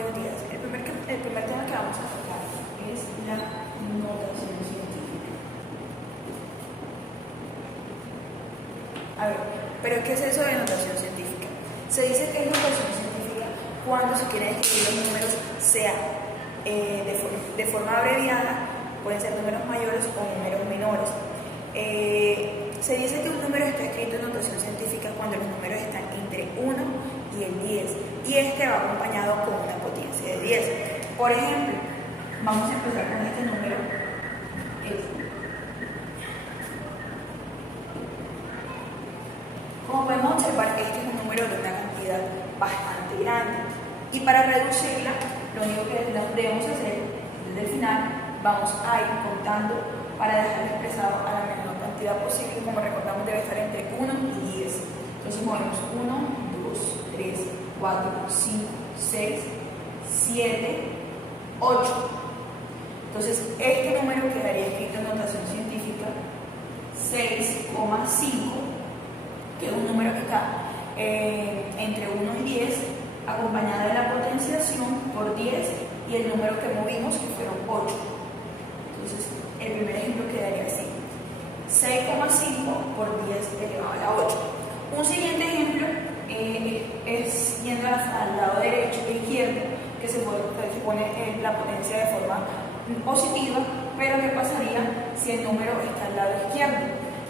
Buenos días. El primer tema que vamos a tocar es la notación científica. A ver, ¿pero qué es eso de notación científica? Se dice que es notación científica cuando se quiere escribir los números, sea de forma abreviada, pueden ser números mayores o números menores. Se dice que un número está escrito en notación científica cuando los números están entre 1 y el 10 y este va acompañado con una potencia de 10. Por ejemplo, vamos a empezar con este número. Como podemos observar, este es un número de una cantidad bastante grande y para reducirla, lo único que debemos hacer desde el final, vamos a ir contando para dejar expresado a la menor cantidad posible. Como recordamos, debe estar entre 1 y 10. Entonces movemos 1, 2, 3, 4, 5, 6, 7, 8. Entonces este número quedaría escrito en notación científica 6,5, que es un número que está entre 1 y 10, acompañada de la potenciación por 10 y el número que movimos, que fueron 8. Entonces el primer ejemplo quedaría así: 6,5 por 10 elevado a la 8. Un siguiente ejemplo es yendo al lado derecho e izquierdo, que se pone la potencia de forma positiva, pero ¿qué pasaría si el número está al lado izquierdo?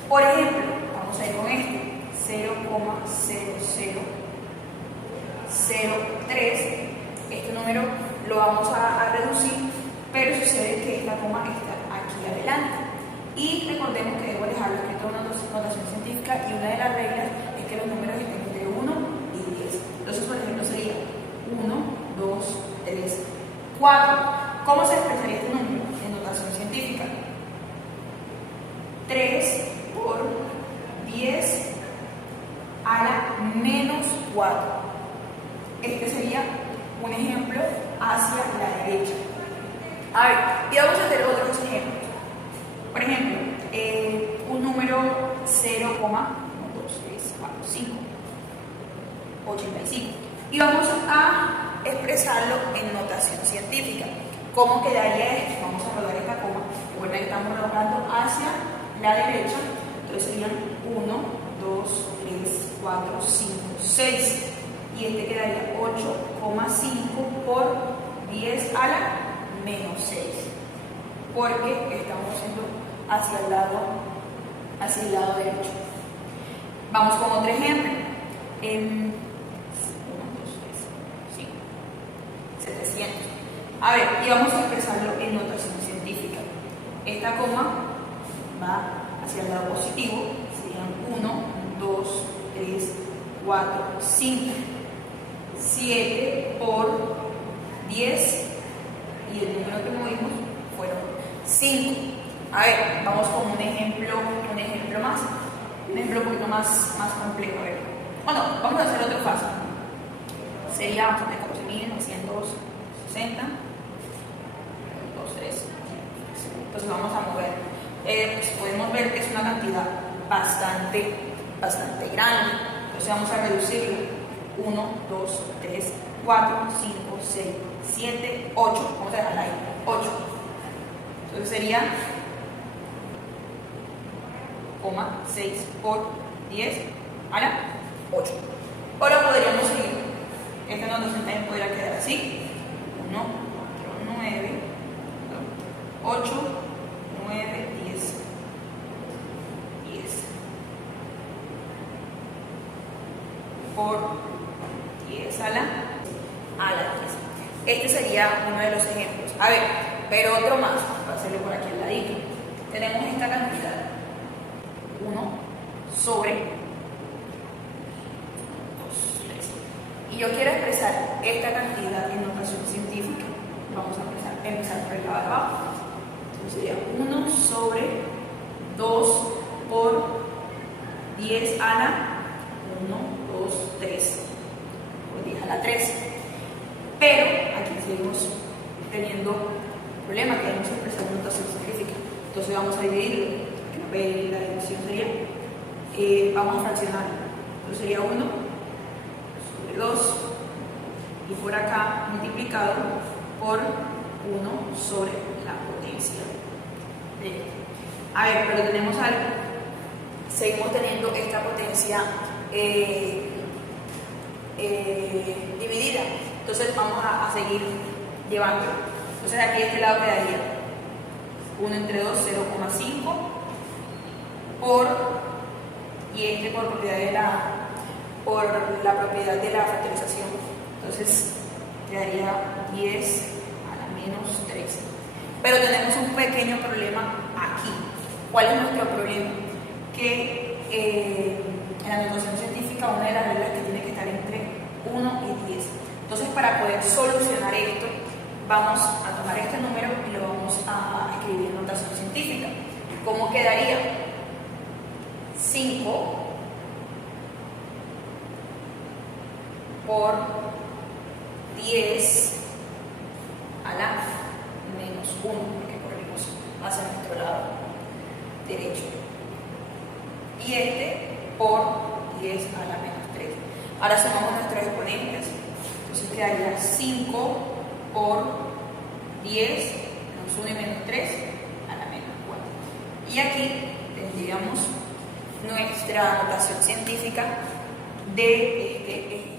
Por ejemplo, vamos a ir con este: 0,0003. Este número lo vamos a reducir, pero sucede que esta coma está aquí adelante. Y recordemos que debo dejarlo escrito en una notación científica y una de las reglas es que los números estén entre 1 y 10. Entonces, por ejemplo, sería 1, 2, 3, 4. ¿Cómo se expresaría este número en notación científica? 3 por 10 a la menos 4. Este sería un ejemplo hacia la derecha. A ver, y vamos a hacer otros ejemplos. Por ejemplo, un número 0,85 y vamos a expresarlo en notación científica. ¿Cómo quedaría esto? Vamos a rodar esta coma. Recuerden que estamos rodando hacia la derecha. Entonces serían 1, 2, 3, 4, 5, 6. Y este quedaría 8,5 por 10 a la menos 6. Porque estamos yendo hacia el lado derecho. Vamos con otro ejemplo. 1, 2, 3, 5, 700. A ver, y vamos a expresarlo en notación científica. Esta coma va hacia el lado positivo. Serían 1, 2, 3, 4, 5. 7 por 10 y el número que movimos fueron 5. A ver, vamos con un ejemplo más, un ejemplo un poquito más complejo. A ver, bueno, vamos a hacer otro fácil. Sería 14.960, 2, 3. Entonces vamos a mover. Podemos ver que es una cantidad bastante grande. Entonces vamos a reducirlo. 1, 2, 3, 4, 5, 6, 7, 8. Vamos a dejarla ahí, 8. Entonces sería 6 por 10 a la 8. Ahora podríamos seguir. Esta notación también podría quedar así: 1, 4, 9, 8, 9, 10, 10 por 10 a la 3. Este sería uno de los ejemplos. A ver, pero otro más, para hacerlo por aquí al ladito. Tenemos esta cantidad: 1 sobre 2, 3. Y yo quiero expresar esta cantidad en notación científica. Vamos a empezar por el lado de abajo. Entonces sería 1 sobre 2 por 10 a la 1, 2, 3. Por 10 a la 3. Pero aquí seguimos teniendo un problema que debemos expresar en notación científica. Entonces vamos a dividirlo. La división sería, vamos a fraccionar. Entonces sería 1 sobre 2 y por acá multiplicado por 1 sobre la potencia de esto. A ver, pero tenemos algo. Seguimos teniendo esta potencia dividida. Entonces vamos a seguir llevando. Entonces aquí de este lado quedaría 1 entre 2, 0,5 por, y este por la propiedad de la factorización. Entonces quedaría 10 a la menos 3. Pero tenemos un pequeño problema aquí. ¿Cuál es nuestro problema? Que en la notación científica una de las reglas que tiene que estar entre 1 y 10. Entonces, para poder solucionar esto, vamos a tomar este número y lo vamos a escribir en notación científica. ¿Cómo quedaría? 5 por 10 a la menos 1, porque corremos hacia nuestro lado derecho. Y este por 10 a la menos 3. Ahora sumamos nuestros exponentes. Entonces quedaría 5 por 10 menos 1 y menos 3 a la menos 4. Y aquí tendríamos nuestra notación científica de este eje.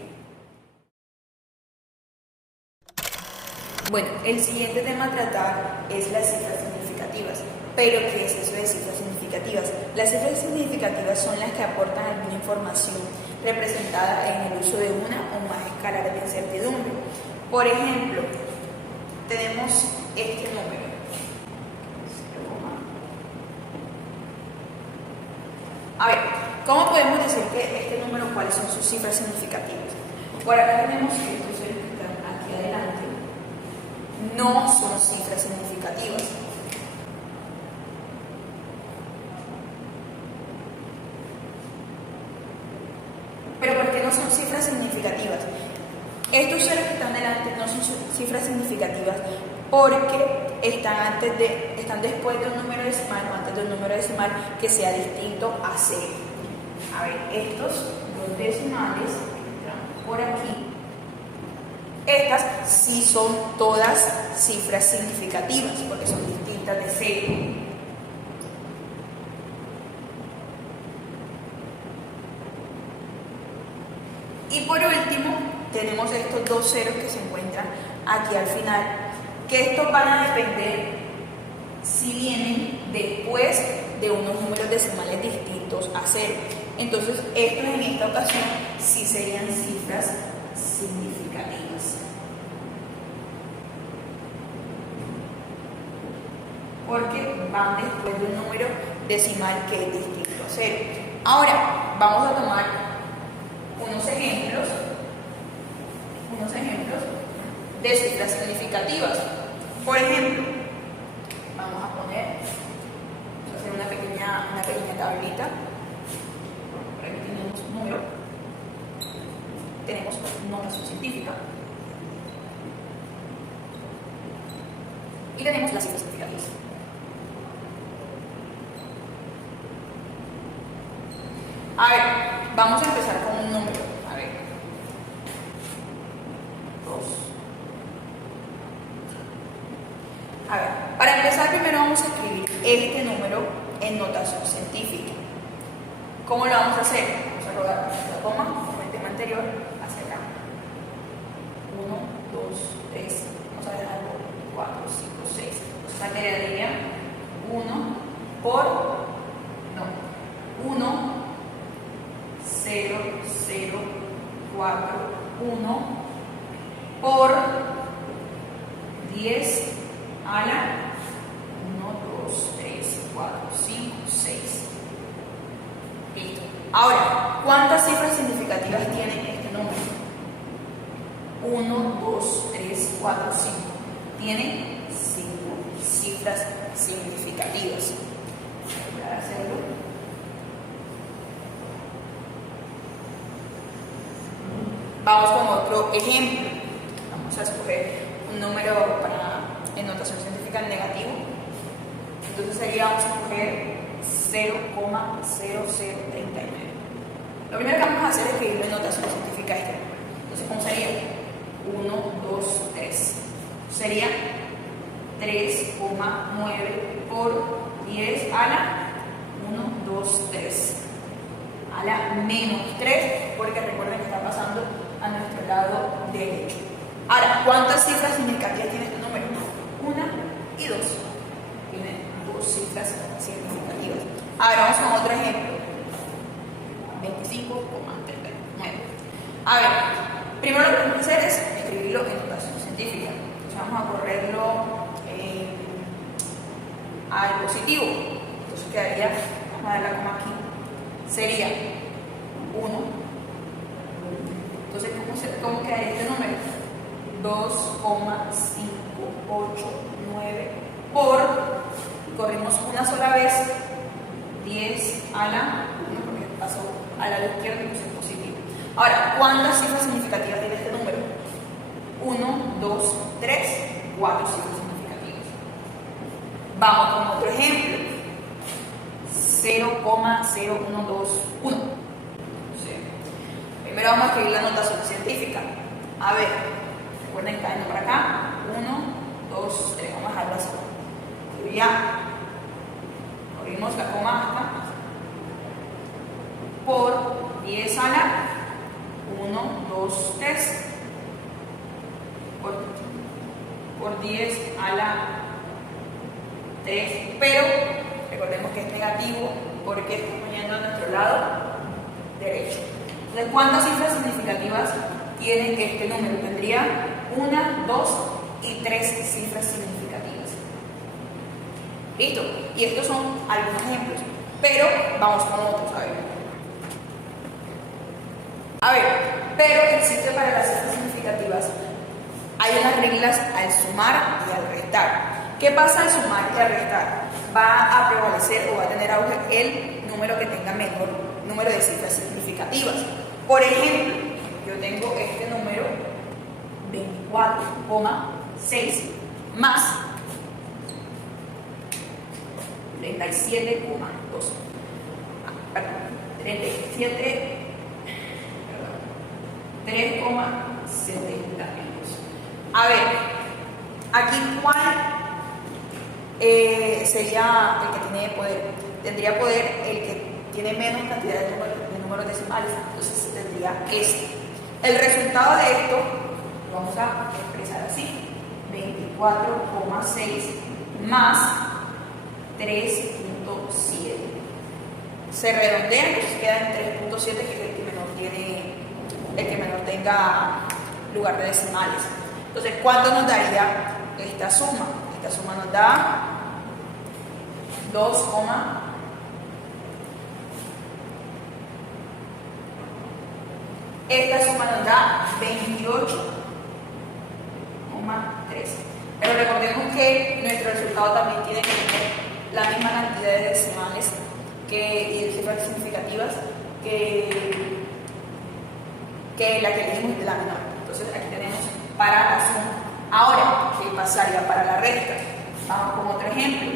Bueno, el siguiente tema a tratar es las cifras significativas. Pero, ¿qué es eso de cifras significativas? Las cifras significativas son las que aportan alguna información representada en el uso de una o más escalares de incertidumbre. Por ejemplo, tenemos este número. A ver, ¿cómo podemos decir que este número, cuáles son sus cifras significativas? Por acá tenemos que estos seres que están aquí adelante no son cifras significativas. ¿Pero por qué no son cifras significativas? Estos ceros que están delante no son cifras significativas porque están después de un número decimal o antes de un número decimal que sea distinto a 0. A ver, estos dos decimales que están por aquí, estas sí son todas cifras significativas porque son distintas de 0. Y por último, tenemos estos dos ceros que se encuentran aquí al final, que estos van a depender si vienen después de unos números decimales distintos a 0. Entonces, estos en esta ocasión sí serían cifras significativas. Porque van después de un número decimal que es distinto a 0. Ahora, vamos a tomar unos ejemplos de cifras significativas. Por ejemplo, vamos a hacer una pequeña tablita. Por aquí tenemos un número, tenemos notación científica y tenemos las cifras significativas. A ver, vamos a empezar con un número. A ver. 2. A ver, para empezar primero vamos a escribir este número en notación científica. ¿Cómo lo vamos a hacer? Vamos a rodar la coma, como el tema anterior, hacia acá. 1, 2, 3, vamos a dejarlo 4, 5, 6. Entonces quedaría 1 por, no, 1, 0, 0, 4, 1 por 10 a la 1, 2, 3, 4, 5, 6. Listo. Ahora, ¿cuántas cifras significativas tiene este número? 1, 2, 3, 4, 5. Tiene 5 cifras significativas. Voy a hacerlo. Vamos con otro ejemplo. Vamos a escoger un número en notación científica negativo. Entonces sería, vamos a escoger 0,0039. Lo primero que vamos a hacer es escribirlo en notación científica este número. Entonces, ¿cómo sería? 1 1, 2, 3. Sería 3,9 por 10 a la 1, 2, 3. A la menos 3, porque recuerden que está pasando a nuestro lado derecho. Ahora, ¿cuántas cifras significativas tiene este número? 1 y 2. Tiene dos cifras significativas. Ahora vamos con otro ejemplo. 25,39. A ver, primero lo que vamos a hacer es escribirlo en notación científica. Entonces vamos a correrlo al positivo. Entonces quedaría, vamos a dar la coma aquí. Sería 1. Entonces, ¿cómo quedaría este número? 2,589 por, corrimos una sola vez, 10 a la 1, porque pasó al lado izquierdo y puse positivo. Ahora, ¿cuántas cifras significativas tiene este número? 1, 2, 3, 4 cifras significativas. Vamos con otro ejemplo. 0,0121. Primero vamos a escribir la notación científica. A ver, recuerden que cayendo para acá. 1, 2, 3. Vamos a dejarlo así. Ya abrimos la coma acá. Por 10 a la 1, 2, 3. Por 10 a la 3. Pero recordemos que es negativo porque estamos yendo a nuestro lado derecho. Entonces, ¿cuántas cifras significativas tiene este número? Tendría 1, 2 y 3 cifras significativas. ¿Listo? Y estos son algunos ejemplos. Pero vamos con otros. A ver, pero existe para las cifras significativas. Hay unas reglas al sumar y al restar. ¿Qué pasa al sumar y al restar? Va a prevalecer o va a tener auge el número que tenga menor número de cifras significativas. Por ejemplo, yo tengo este número 24,6 más 37,2. Perdón, 3,72. A ver, aquí ¿cuál sería el que tiene poder? Tendría poder el que tiene menos cantidad de números decimales, entonces tendría este. El resultado de esto lo vamos a expresar así: 24,6 más 3,7. Se redondea, entonces queda en 3,7, que es el que menor tenga lugar de decimales. Entonces, ¿cuánto nos daría esta suma? Esta suma nos da 2, esta suma nos da 28,3. Pero recordemos que nuestro resultado también tiene que tener la misma cantidad de decimales y de cifras significativas que la que elegimos de la menor. Entonces aquí tenemos para la suma. Ahora, ¿qué pasaría para la resta? Vamos con otro ejemplo.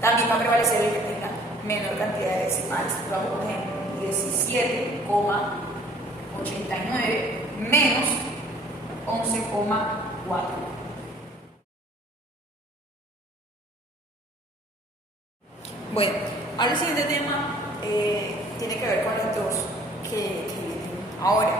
También va a prevalecer el que tenga menor cantidad de decimales. Vamos, por ejemplo, 17,89 menos 11,4. Bueno, ahora el siguiente tema tiene que ver con los dos que vienen ahora.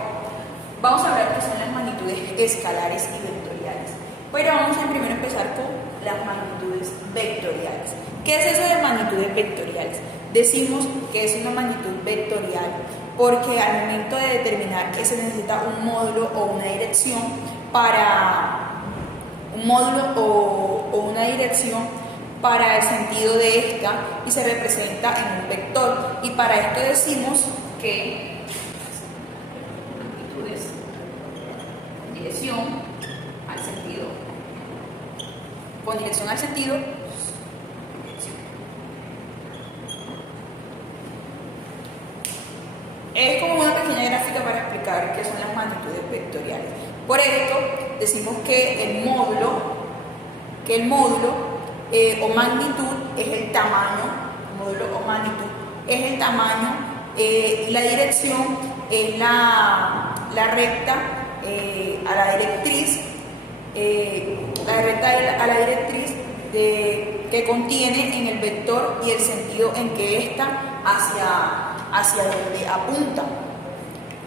Vamos a hablar de qué son las magnitudes escalares y vectoriales. Pero vamos a primero empezar con las magnitudes vectoriales. ¿Qué es eso de magnitudes vectoriales? Decimos que es una magnitud vectorial porque al momento de determinar que se necesita un módulo o una dirección para el sentido de esta y se representa en un vector. Y para esto decimos que magnitudes con dirección al sentido, es como una pequeña gráfica para explicar qué son las magnitudes vectoriales. Por esto decimos que el módulo o magnitud es el tamaño, y la dirección es la la recta a la directriz, que contiene en el vector y el sentido en que ésta hacia donde apunta.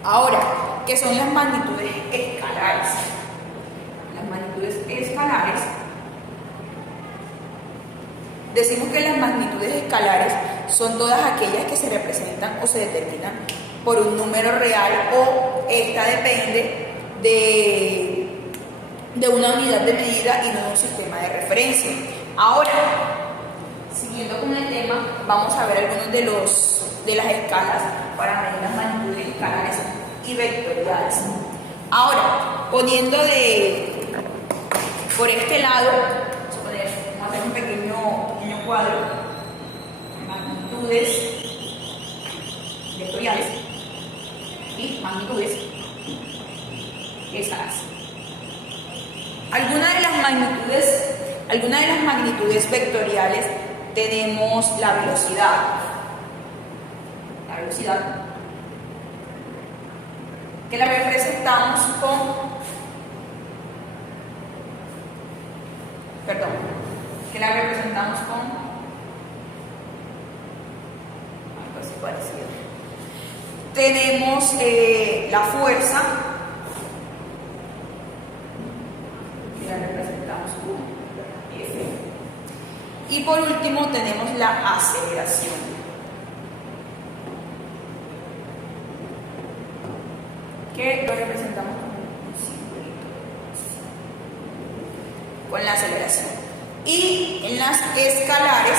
Ahora, ¿qué son las magnitudes escalares? Las magnitudes escalares, decimos que las magnitudes escalares son todas aquellas que se representan o se determinan por un número real, o esta depende de una unidad de medida y no de un sistema de referencia. Ahora, siguiendo con el tema, vamos a ver algunos de las escalas para medir las magnitudes escalares y vectoriales. Ahora, poniendo por este lado, vamos a hacer un pequeño cuadro, magnitudes vectoriales y magnitudes escalares. Algunas de las magnitudes vectoriales tenemos la velocidad. Que la representamos con algo así parecido. Tenemos la fuerza, que la representamos con F. Y por último tenemos la aceleración, que lo representamos con un simbolito, con la aceleración. Y en las escalares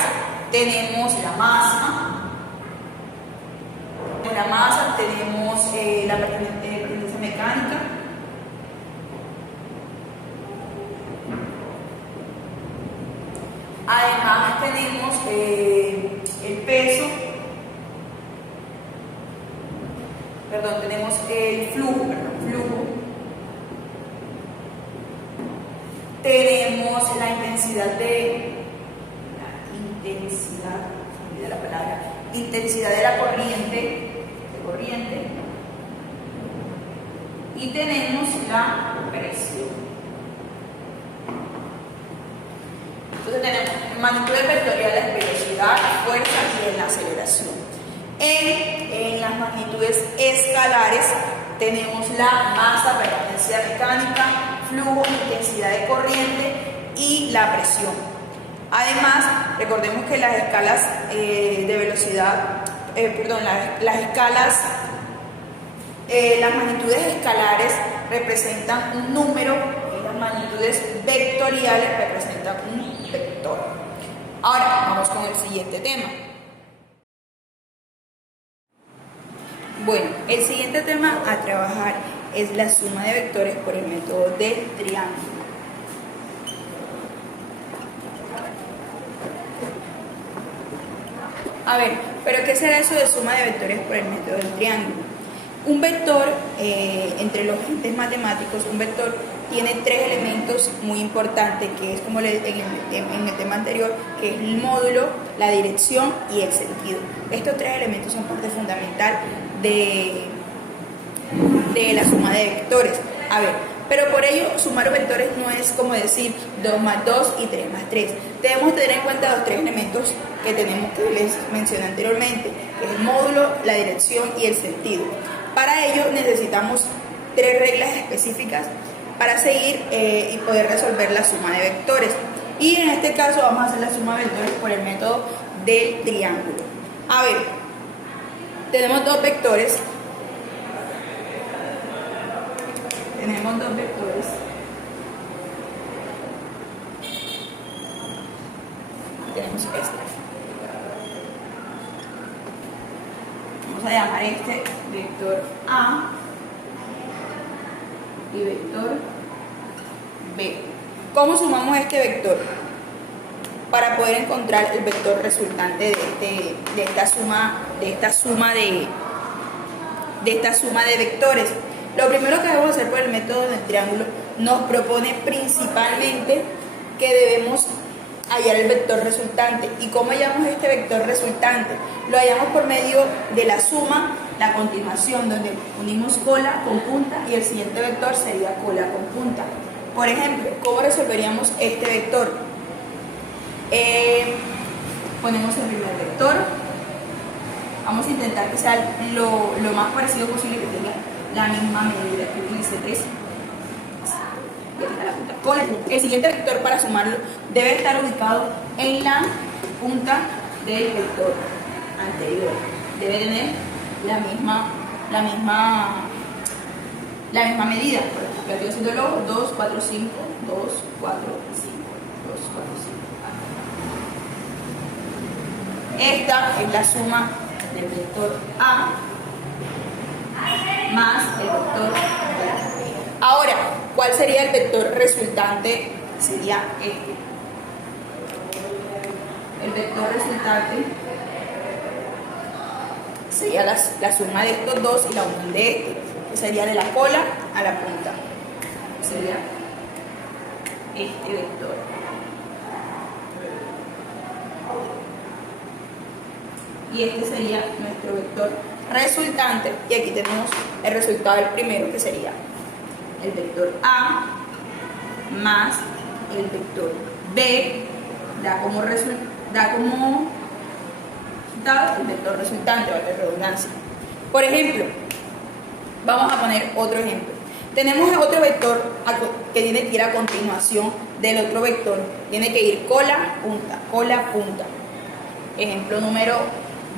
tenemos la masa. En la masa tenemos la pertenencia mecánica. Además tenemos el peso. Tenemos el flujo. Tenemos la intensidad de la corriente, y tenemos la presión. Entonces tenemos magnitudes vectoriales, velocidad, fuerza y en la aceleración. En las magnitudes escalares tenemos la masa, pertenencia mecánica, flujo, intensidad de corriente y la presión. Además, recordemos que las escalas de velocidad, las magnitudes escalares representan un número y las magnitudes vectoriales representan un vector. Ahora vamos con el siguiente tema. Bueno, el siguiente tema a trabajar es la suma de vectores por el método del triángulo. A ver, ¿pero qué será eso de suma de vectores por el método del triángulo? Un vector, entre los agentes matemáticos, un vector tiene tres elementos muy importantes, que es como en el tema anterior, que es el módulo, la dirección y el sentido. Estos tres elementos son parte fundamental de la suma de vectores. A ver, pero por ello sumar vectores no es como decir 2 más 2 y 3 más 3. Debemos tener en cuenta los tres elementos que les mencioné anteriormente, que es el módulo, la dirección y el sentido. Para ello necesitamos tres reglas específicas para seguir y poder resolver la suma de vectores. Y en este caso vamos a hacer la suma de vectores por el método del triángulo. A ver, tenemos dos vectores. Tenemos este. Vamos a llamar este vector A y vector B. ¿Cómo sumamos este vector? Para poder encontrar el vector resultante de esta suma de vectores. Lo primero que debemos hacer por el método del triángulo nos propone principalmente que debemos hallar el vector resultante. ¿Y cómo hallamos este vector resultante? Lo hallamos por medio de la suma, la continuación, donde unimos cola con punta y el siguiente vector sería cola con punta. Por ejemplo, ¿cómo resolveríamos este vector? Ponemos el primer vector. Vamos a intentar que sea lo más parecido posible, que tenga la misma medida, que utilice 3. Con el siguiente vector, para sumarlo, debe estar ubicado en la punta del vector anterior. Debe tener la misma medida. Por ejemplo, estoy haciéndolo 2, 4, 5, 2, 4, 5, 2, 4, 5. Esta es la suma del vector A más el vector B. Ahora, ¿cuál sería el vector resultante? Sería este. El vector resultante sería la suma de estos dos y la unión de este, que sería de la cola a la punta. Sería este vector. Y este sería nuestro vector resultante. Y aquí tenemos el resultado del primero, que sería el vector A más el vector B, da como resultado el vector resultante, vale la redundancia. Por ejemplo, vamos a poner otro ejemplo. Tenemos otro vector que tiene que ir a continuación del otro vector. Tiene que ir cola, punta. Ejemplo número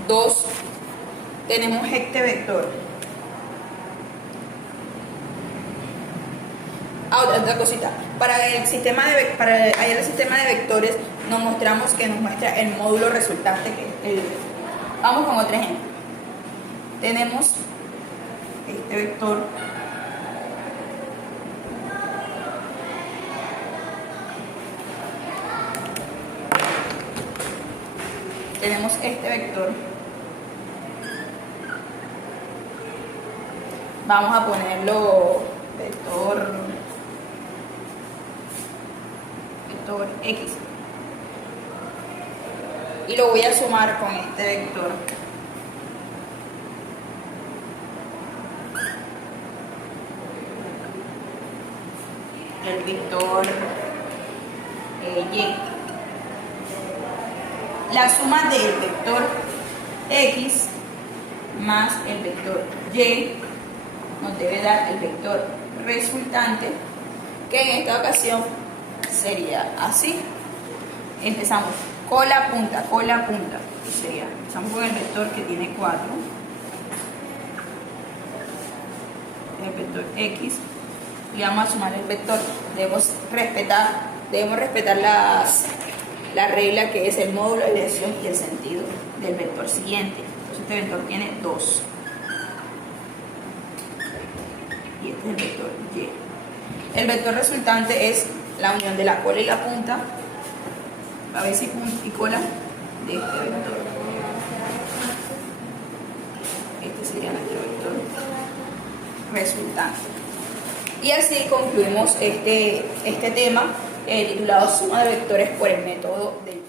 2. Tenemos este vector. Otra cosita. Para hallar el sistema de vectores, nos mostramos que nos muestra el módulo resultante, que es el. Vamos con otro ejemplo. Tenemos este vector. Tenemos este vector. Vamos a ponerlo vector X. Y lo voy a sumar con este vector. El vector Y. La suma del vector X más el vector Y nos debe dar el vector resultante, que en esta ocasión sería así. Empezamos cola, punta. Y empezamos con el vector que tiene 4. El vector X. Le vamos a sumar el vector. Debemos respetar la regla, que es el módulo de dirección y el sentido del vector siguiente. Entonces este vector tiene 2. Y este es el vector Y. El vector resultante es la unión de la cola y la punta, cabeza y cola de este vector. Este sería nuestro vector resultante. Y así concluimos este tema titulado Suma de vectores por el método de